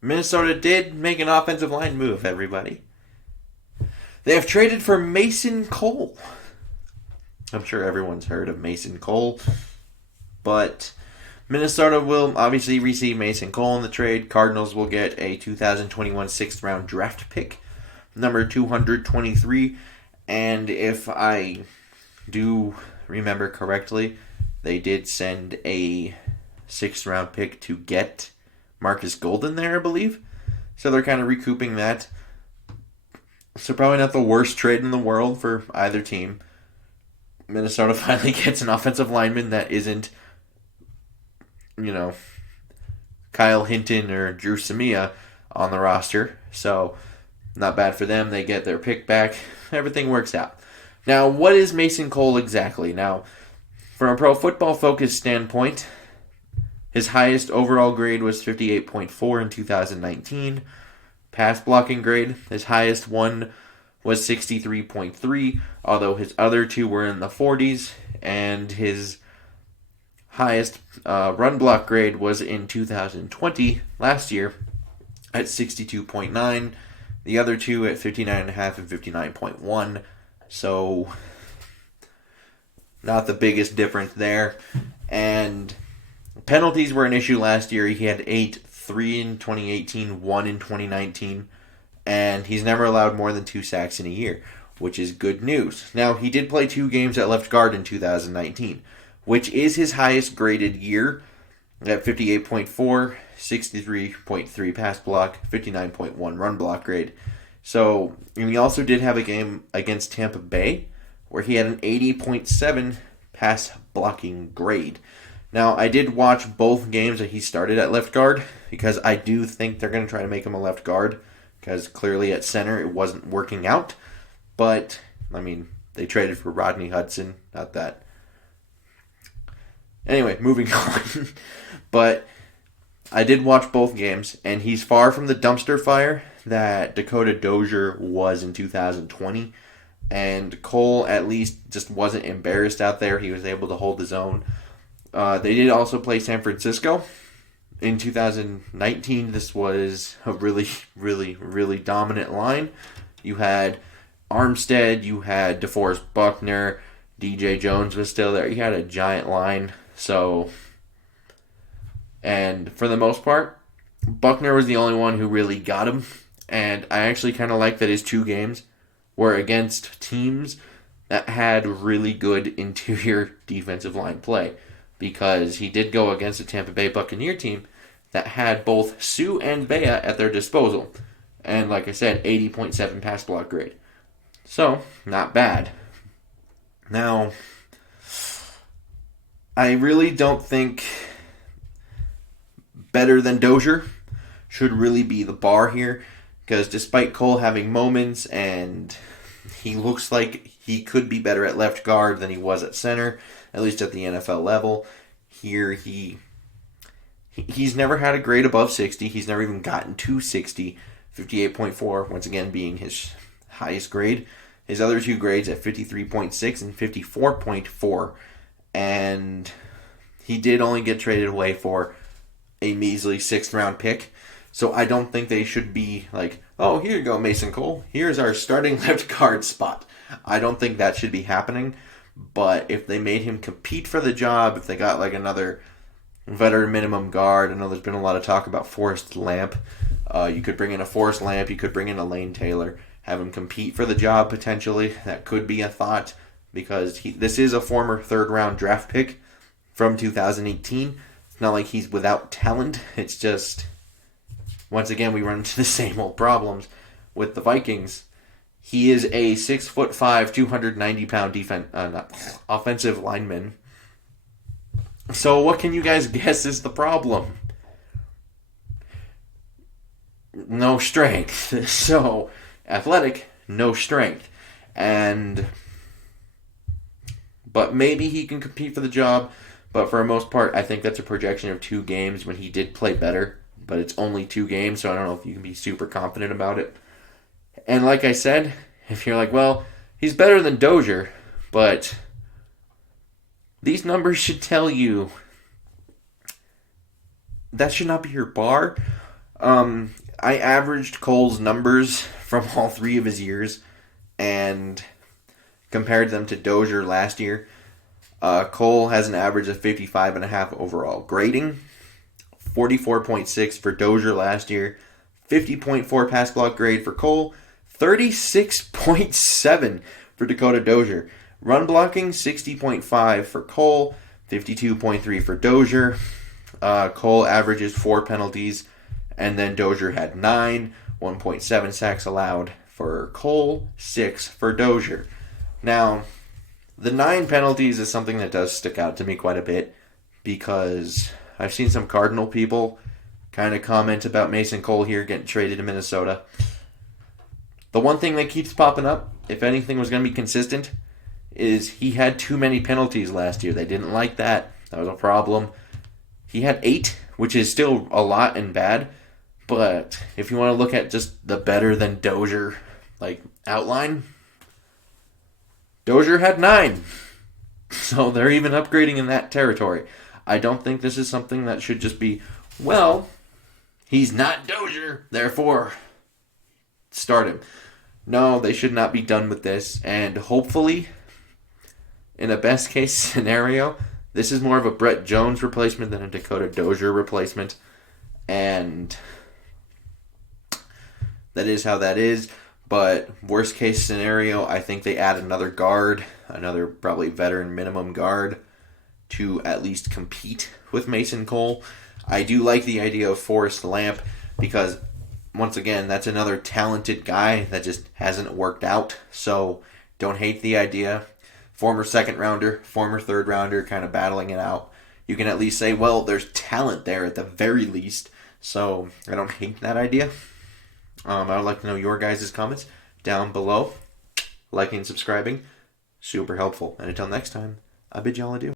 Minnesota did make an offensive line move, everybody. They have traded for Mason Cole. I'm sure everyone's heard of Mason Cole, but Minnesota will obviously receive Mason Cole in the trade. Cardinals will get a 2021 sixth round draft pick, number 223. And if I do remember correctly, they did send a sixth round pick to get Marcus Golden there, I believe. So they're kind of recouping that. So probably not the worst trade in the world for either team. Minnesota finally gets an offensive lineman that isn't, Kyle Hinton or Drew Samia on the roster. So not bad for them. They get their pick back. Everything works out. Now, what is Mason Cole exactly? Now, from a Pro Football Focus standpoint, his highest overall grade was 58.4 in 2019. Pass blocking grade, his highest one was 63.3, although his other two were in the 40s, and his highest run block grade was in 2020, last year, at 62.9. The other two at 59.5 and 59.1. So, not the biggest difference there. And penalties were an issue last year. He had 8, 3 in 2018, 1 in 2019. And he's never allowed more than 2 sacks in a year, which is good news. Now, he did play 2 games at left guard in 2019, which is his highest graded year at 58.4, 63.3 pass block, 59.1 run block grade. So, and he also did have a game against Tampa Bay where he had an 80.7 pass blocking grade. Now, I did watch both games that he started at left guard because I do think they're going to try to make him a left guard because clearly at center it wasn't working out. But, they traded for Rodney Hudson, not that. Anyway, moving on. But I did watch both games, and he's far from the dumpster fire that Dakota Dozier was in 2020. And Cole, at least, just wasn't embarrassed out there. He was able to hold his own. They did also play San Francisco. In 2019, this was a really, really, really dominant line. You had Armstead, you had DeForest Buckner, DJ Jones was still there. You had a giant line. So, and for the most part, Buckner was the only one who really got him. And I actually kind of like that his 2 games were against teams that had really good interior defensive line play. Because he did go against a Tampa Bay Buccaneer team that had both Sue and Bea at their disposal. And like I said, 80.7 pass block grade. So, not bad. Now, I really don't think better than Dozier should really be the bar here. Because despite Cole having moments and he looks like he could be better at left guard than he was at center, at least at the NFL level. Here, he's never had a grade above 60. He's never even gotten to 60. 58.4, once again, being his highest grade. His other 2 grades at 53.6 and 54.4. And he did only get traded away for a measly 6th round pick. So I don't think they should be like, oh, here you go, Mason Cole. Here's our starting left guard spot. I don't think that should be happening. But if they made him compete for the job, if they got like another veteran minimum guard, I know there's been a lot of talk about Forrest Lamp. You could bring in a Forrest Lamp, you could bring in a Lane Taylor, have him compete for the job potentially. That could be a thought because this is a former 3rd round draft pick from 2018. It's not like he's without talent. It's just, once again, we run into the same old problems with the Vikings. He is a 6'5", 290-pound offensive lineman. So what can you guys guess is the problem? No strength. So, athletic, no strength. But maybe he can compete for the job. But for the most part, I think that's a projection of 2 games when he did play better. But it's only 2 games, so I don't know if you can be super confident about it. And like I said, if you're like, well, he's better than Dozier, but these numbers should tell you that should not be your bar. I averaged Cole's numbers from all 3 of his years and compared them to Dozier last year. Cole has an average of 55.5 overall grading, 44.6 for Dozier last year, 50.4 pass block grade for Cole, 36.7 for Dakota Dozier. Run blocking, 60.5 for Cole, 52.3 for Dozier. Cole averages 4 penalties, and then Dozier had 9, 1.7 sacks allowed for Cole, 6 for Dozier. Now, the 9 penalties is something that does stick out to me quite a bit because I've seen some Cardinal people kind of comment about Mason Cole here getting traded to Minnesota. The one thing that keeps popping up, if anything was going to be consistent, is he had too many penalties last year. They didn't like that. That was a problem. He had 8, which is still a lot and bad. But if you want to look at just the better than Dozier outline, Dozier had 9. So they're even upgrading in that territory. I don't think this is something that should just be, well, he's not Dozier, therefore start him. No, they should not be done with this. And hopefully, in a best case scenario, this is more of a Brett Jones replacement than a Dakota Dozier replacement. And that is how that is. But worst case scenario, I think they add another guard, another probably veteran minimum guard to at least compete with Mason Cole. I do like the idea of Forrest Lamp because, once again, that's another talented guy that just hasn't worked out. So don't hate the idea. Former second rounder, former third rounder, kind of battling it out. You can at least say, well, there's talent there at the very least. So I don't hate that idea. I would like to know your guys' comments down below. Liking and subscribing, super helpful. And until next time, I bid y'all adieu.